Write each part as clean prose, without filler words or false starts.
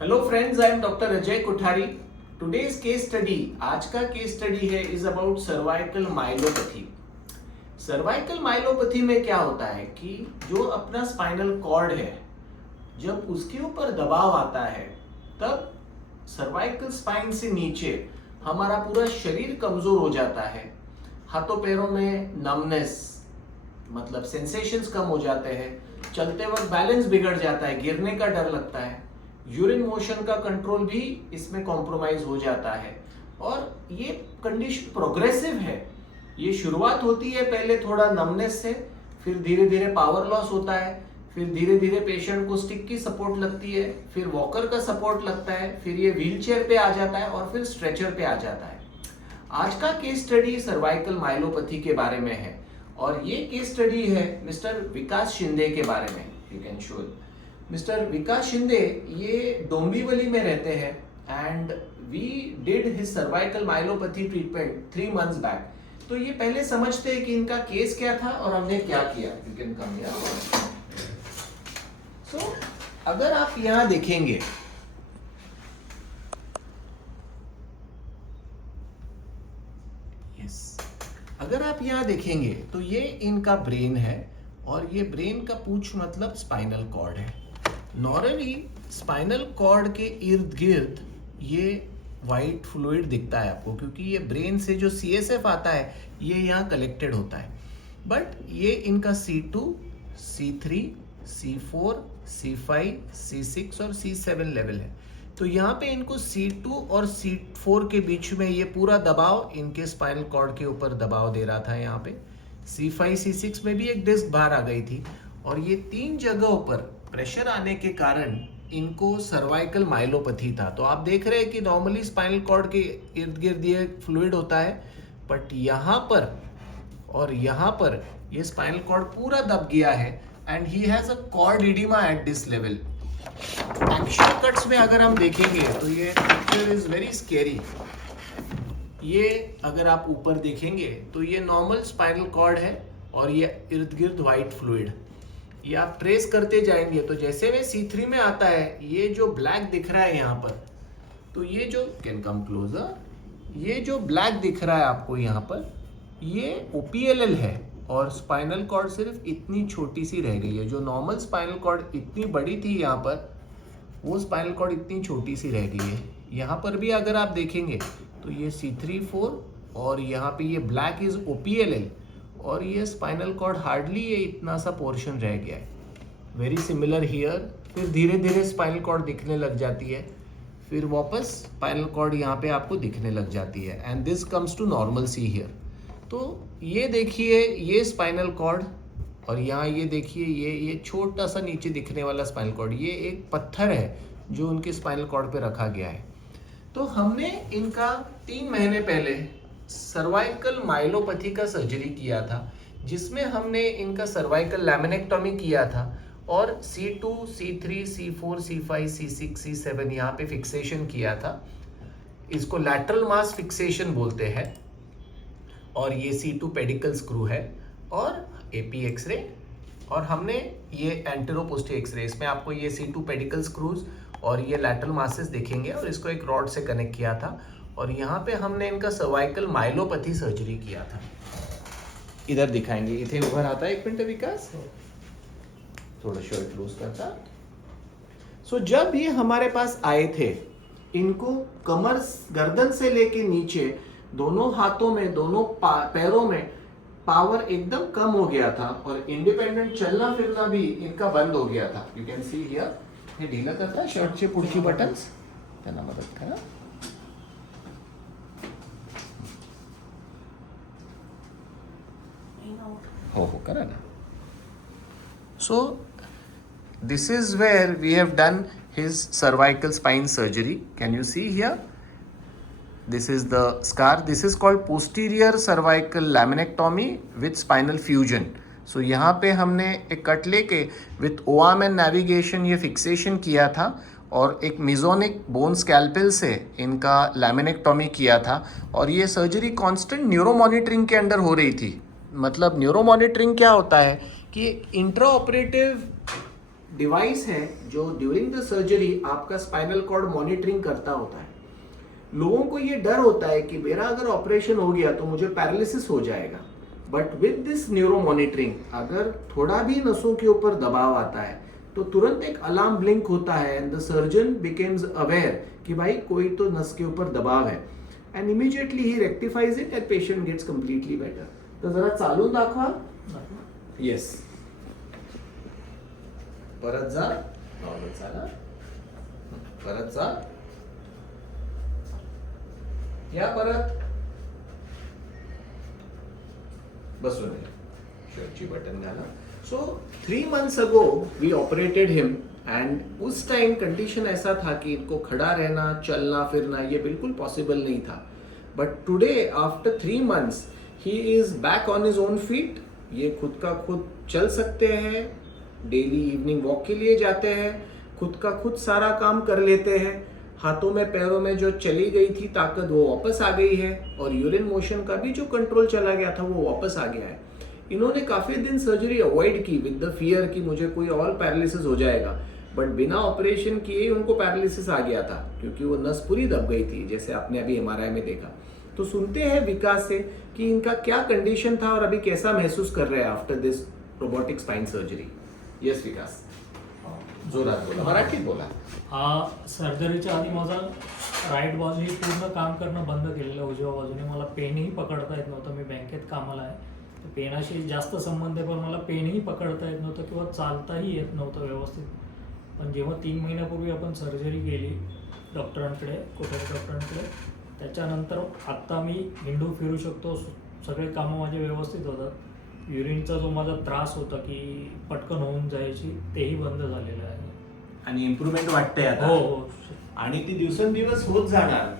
Hello friends, I am doctor Ajay Kothari. Today's case study, आज का case study है is about cervical myelopathy. Cervical myelopathy में क्या होता है कि जो अपना स्पाइनल कॉर्ड है, जब उसके ऊपर दबाव आता है तब सर्वाइकल स्पाइन से नीचे हमारा पूरा शरीर कमजोर हो जाता है। हाथों पैरों में नमनेस, मतलब सेंसेशंस कम हो जाते हैं। चलते वक्त बैलेंस बिगड़ जाता है, गिरने का डर लगता है। यूरिन मोशन का कंट्रोल भी इसमें कॉम्प्रोमाइज हो जाता है। और ये कंडीशन प्रोग्रेसिव है। ये शुरुआत होती है पहले थोड़ा नमनेस से, फिर धीरे धीरे पावर लॉस होता है, फिर धीरे धीरे पेशेंट को स्टिक की सपोर्ट लगती है, फिर वॉकर का सपोर्ट लगता है, फिर ये व्हीलचेयर पे आ जाता है और फिर स्ट्रेचर पे आ जाता है। आज का केस स्टडी सर्वाइकल माइलोपैथी के बारे में है और ये केस स्टडी है मिस्टर विकास शिंदे के बारे में। You can show mister Vikas Shinde, ये डोंबिवली में रहते हैं and we did his cervical myelopathy treatment 3 months back. तो ये पहले समझते हैं कि इनका केस क्या था और हमने क्या किया। You can come here. So अगर आप यहां देखेंगे, अगर आप यहां देखेंगे तो ये इनका ब्रेन है और ये ब्रेन का पूंछ मतलब स्पाइनल कॉर्ड है। नॉर्मली स्पाइनल कॉर्ड के इर्द गिर्द ये वाइट फ्लूइड दिखता है आपको, क्योंकि ये ब्रेन से जो CSF आता है ये यहाँ कलेक्टेड होता है। बट ये इनका C2, C3, C4, C5, C6 और C7 लेवल है। तो यहाँ पे इनको C2 और C4 के बीच में ये पूरा दबाव इनके स्पाइनल कॉर्ड के ऊपर दबाव दे रहा था। यहाँ पे C5, C6 में भी एक डिस्क बाहर आ गई थी और ये 3 जगहों पर प्रेशर आने के कारण इनको सर्वाइकल माइलोपैथी था। तो आप देख रहे हैं कि नॉर्मली स्पाइनल कॉर्ड के इर्द गिर्द ये फ्लूइड होता है, बट यहाँ पर और यहाँ पर ये स्पाइनल कॉर्ड पूरा दब गया है and he has a cord oedema at this level. Action cuts में अगर हम देखेंगे तो ये पिक्चर इज वेरी स्केरी। ये अगर आप ऊपर देखेंगे तो ये नॉर्मल स्पाइनल कॉर्ड है और ये इर्द गिर्द व्हाइट फ्लूइड। ये आप ट्रेस करते जाएंगे तो जैसे में C3 में आता है, ये जो ब्लैक दिख रहा है यहाँ पर, तो ये जो कैन कम क्लोजर, ये जो ब्लैक दिख रहा है आपको यहाँ पर, ये OPLL है और स्पाइनल कॉर्ड सिर्फ इतनी छोटी सी रह गई है। जो नॉर्मल स्पाइनल कॉर्ड इतनी बड़ी थी यहाँ पर, वो स्पाइनल कॉर्ड इतनी छोटी सी रह गई है। यहाँ पर भी अगर आप देखेंगे तो ये C3, 4 और यहाँ पे ये ब्लैक इज OPLL और ये स्पाइनल कॉर्ड हार्डली ये इतना सा पोर्शन रह गया है। Very similar here. फिर धीरे धीरे स्पाइनल कॉर्ड दिखने लग जाती है, फिर वापस स्पाइनल कॉर्ड यहाँ पे आपको दिखने लग जाती है and this comes to normal see here. तो ये देखिए ये स्पाइनल कॉर्ड और यहाँ ये देखिए ये छोटा सा नीचे दिखने वाला स्पाइनल कॉर्ड, ये एक पत्थर है जो उनके स्पाइनल कॉर्ड पे रखा गया है। तो हमने इनका 3 महीने पहले सर्वाइकल माइलोपैथी का सर्जरी किया था, जिसमें हमने इनका सर्वाइकल लैमिनेक्टोमी किया था और C2, C3, C4, C5, C6, C7 यहाँ पे फिक्सेशन किया था। इसको लैटरल मास फिक्सेशन बोलते हैं। और ये C2 पेडिकल स्क्रू है और AP एक्सरे, और हमने ये एंटेरो पोस्टीरियर एक्सरे, इसमें आपको ये C2 पेडिकल स्क्रूज और ये लैटरल मासेस दिखेंगे और इसको एक रॉड से कनेक्ट किया था और यहाँ पे हमने इनका सर्वाइकल माइलोपैथी सर्जरी किया था। इधर दिखाएंगे, इथे उभर आता है। 1 मिनट विकास, थोड़ा शर्ट लूज करता। सो जब ये हमारे पास आए थे, इनको कमर गर्दन से लेके नीचे दोनों हाथों में, दोनों पैरों में पावर एकदम कम हो गया था और इंडिपेंडेंट चलना फिरना भी इनका बंद हो गया था। यू कैन सी हियर, हे ढीला करता शर्टचे पुढची बटन्स, त्यांना मदत करा। हो करा ना। So this is where we have done his cervical spine surgery. Can you see here? This is the scar. This is called posterior cervical laminectomy with spinal fusion. So यहाँ पे हमने एक कट लेके with O-arm and navigation ये fixation किया था और एक मिजोनिक बोन स्कैल्पेल से इनका लैमिनेक्टोमी किया था और ये सर्जरी कांस्टेंट न्यूरो मॉनिटरिंग के अंडर हो रही थी। मतलब न्यूरो मॉनिटरिंग क्या होता है कि इंट्रा ऑपरेटिव डिवाइस है जो ड्यूरिंग द सर्जरी आपका स्पाइनल कॉर्ड मॉनिटरिंग करता होता है। लोगों को ये डर होता है कि मेरा अगर ऑपरेशन हो गया तो मुझे पैरालिसिस हो जाएगा, but with this neuro monitoring अगर थोड़ा भी नसों के ऊपर दबाव आता है तो तुरंत एक अलार्म ब्लिंक होता है and the surgeon becomes aware कि भाई कोई तो नस के ऊपर दबाव है, and immediately he rectifies it and patient gets completely better. तर जरा चालून दाखवा. येस, परत जा, नॉर्मल चाला, परत जा, या परत बसून शर्टची बटन घाला. सो 3 months ago we operated him and उस टाइम कंडीशन ऐसा था कि इनको खड़ा रहना, चलना फिरना ये बिल्कुल पॉसिबल नहीं था. But today after 3 months he is back on his own feet. ये खुद का खुद चल सकते हैं, डेली इवनिंग वॉक के लिए जाते हैं, खुद का खुद सारा काम कर लेते हैं. हाथों में पैरों में जो चली गई थी ताकत वो वापस आ गई है, और यूरिन मोशन का भी जो कंट्रोल चला गया था वो वापस आ गया है. इन्होंने काफी दिन सर्जरी अवॉइड की विद द फियर कि मुझे कोई और पैरालिसिस हो जाएगा, बट बिना ऑपरेशन किए उनको पैरालिसिस आ गया था क्योंकि वो नस पूरी दब गई थी, जैसे आपने अभी MRI में देखा. तो सुनते हैं विकास से कि इनका क्या कंडीशन था और अभी कैसा महसूस कर रहे हैं after this robotic spine surgery. Yes Vikas, जोरात बोला, मराठीत बोला. सर्जरीच्या आधी माझा राईट बाजू ही पूर्ण काम करणं बंद केलेलं. उजव्या बाजूने मला पेनही पकडता येत नव्हतं. मी बँकेत कामाला आहे, तर पेनाशी जास्त संबंध आहे, पण मला पेनही पकडता येत नव्हतं किंवा चालताही येत नव्हतं व्यवस्थित. पण जेव्हा 3 महिन्यापूर्वी आपण सर्जरी केली डॉक्टरांकडे, कोठारी डॉक्टरांकडे, त्याच्यानंतर आत्ता मी हिंडू फिरू शकतो, सगळे कामं माझे व्यवस्थित होतात. युरिनचा जो माझा त्रास होता की पटकन होऊन जायची, तेही बंद झालेलं आहे. आणि इम्प्रूव्हमेंट वाटतंय आता. हो. आणि ती दिवसेंदिवस होत जाणार.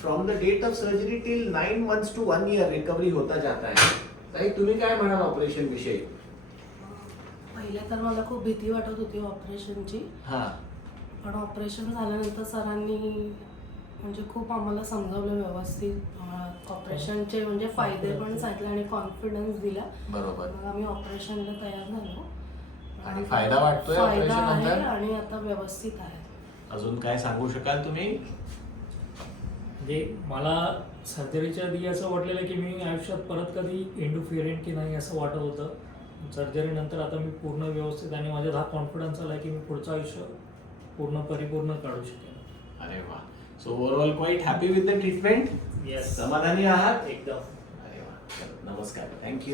From the date of surgery till 9 months to 1 year recovery होता जात आहे. ताई तुम्ही काय म्हणाल ऑपरेशन विषयी? पहिले तर मला खूप भीती वाटत होती ऑपरेशनची. पण ऑपरेशन झाल्यानंतर सरांनी म्हणजे खूप आम्हाला समजावलं व्यवस्थित. ऑपरेशनचे म्हणजे फायदे पण सांगितले आणि कॉन्फिडन्स दिला. बरोबर. मग आम्ही ऑपरेशनला तयार झालो आणि फायदा वाटतोय फायदा ऑपरेशन आहे नंतर? आणि आता व्यवस्थित आहे. अजून काय सांगू शकाल तुम्ही? म्हणजे मला सर्जरीच्या आधी असं वाटलेलं की मी आयुष्यात परत कधी हिंडू फिरेन की नाही असं वाटत होतं. सर्जरीनंतर आता मी पूर्ण व्यवस्थित आणि माझ्यात हा कॉन्फिडन्स आला की मी पुढचं आयुष्य पूर्ण परिपूर्ण काढू शकेन. अरे वा. So overall quite happy with the treatment. Yes, समाधानी आहात? एकदम. अरे वा. नमस्कार, थँक्यू.